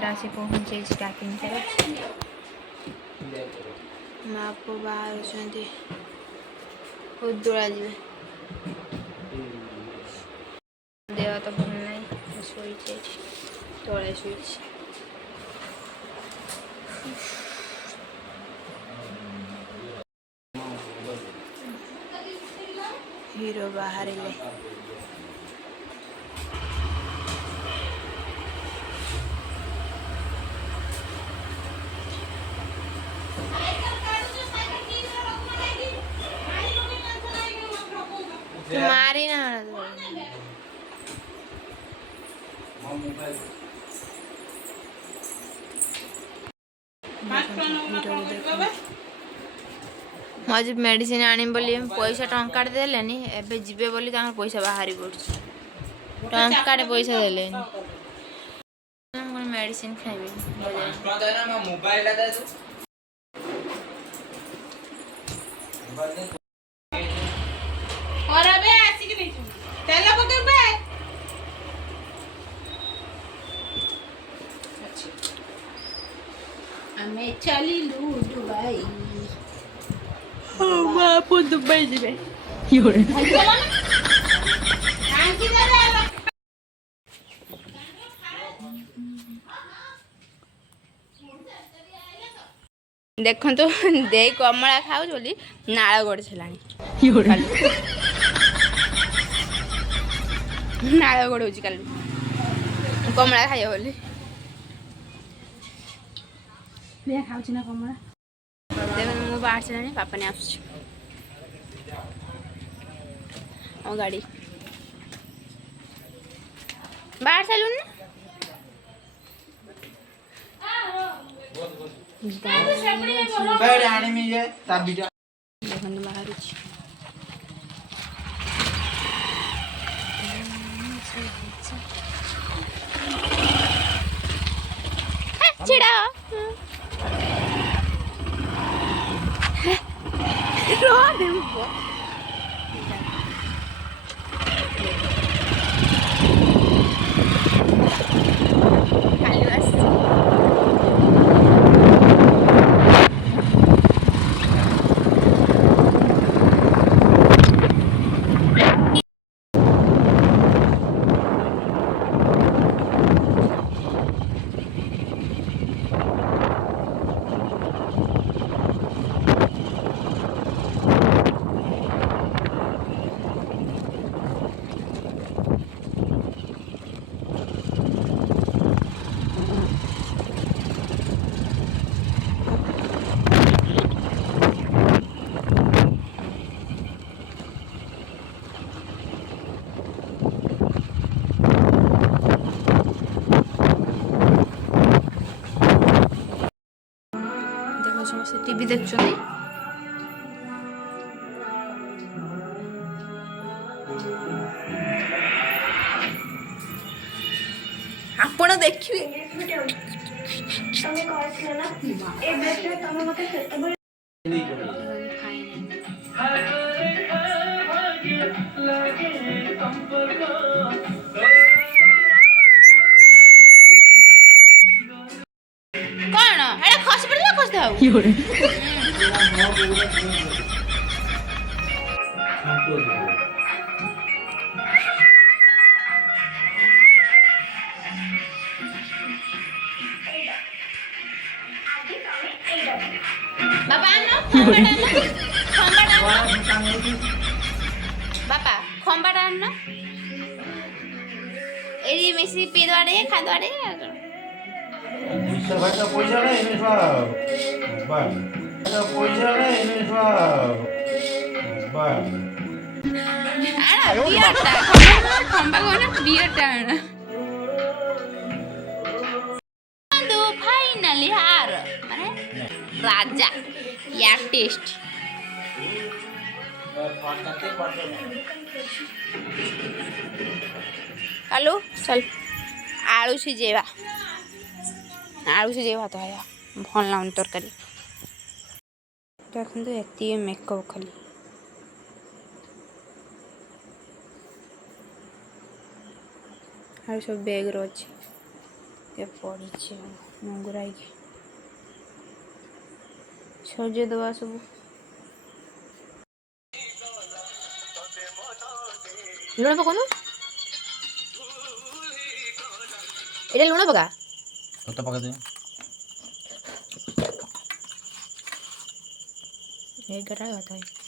राशि पहुंचे पैकिंग कर माँ को बाहर उद्दोड़ा जी देह तो भल ना शोचे तले शोचे हीरो बाहर मारी ना मुझे मेडिसिन आनी बोली पैसा टंका देलेनी एबे जिबे बोली तांकर पैसा बाहरी पड़छ टंका पैसा देले मेडिसिन खाइबे मोबाइल ला दे और अबे आसी के नहीं तेल पकड़ बे हमें चली लू दुबई बापू दुबई जीवे योरे देखो तो दे कमला खाऊ बोली नाଳ गड़ छलानी नाଳ गड़ होची कालू कमला खाइयो बोली मैं खाउची ना कमला देखो मु बाहर छलानी पापा ने आसुची ओ गाड़ी बाहर चलून बैठ आने में ये ताबीटा देखन तो बाहर छी चिड़ा रो दे टीवी देखुछनी आपण देखिए तमे कहथिला ना ए बेटे तमे मते सेते कौन एड़ा खस पड़ला खस दाऊ बाबा आनो बापा खंबाटा आनो एरी मिसी पीदवाड़े खादवाड़े पैसा नहीं इन्हें बाय पैसा नहीं इन्हें बाय आना बियरटा खंबा कोना बियरटा आना तो फाइनली हार माने राजा या टेस्ट कालू चल आलू सिजेवा तो है भल ना तरकारी देखते ये मेकअप खाली ଆଉ ସବୁ ବ୍ୟାଗ୍ରେ ଅଛି ଏ ପଡ଼ିଛି ମଙ୍ଗୁରାଇକି ସଜେଇଦେବା ସବୁ ଲୁଣ ପକାଉନୁ ଏଇଟା ଲୁଣ ପକା ତତେ ପକେଇ ଦେ 11ଟା କଥା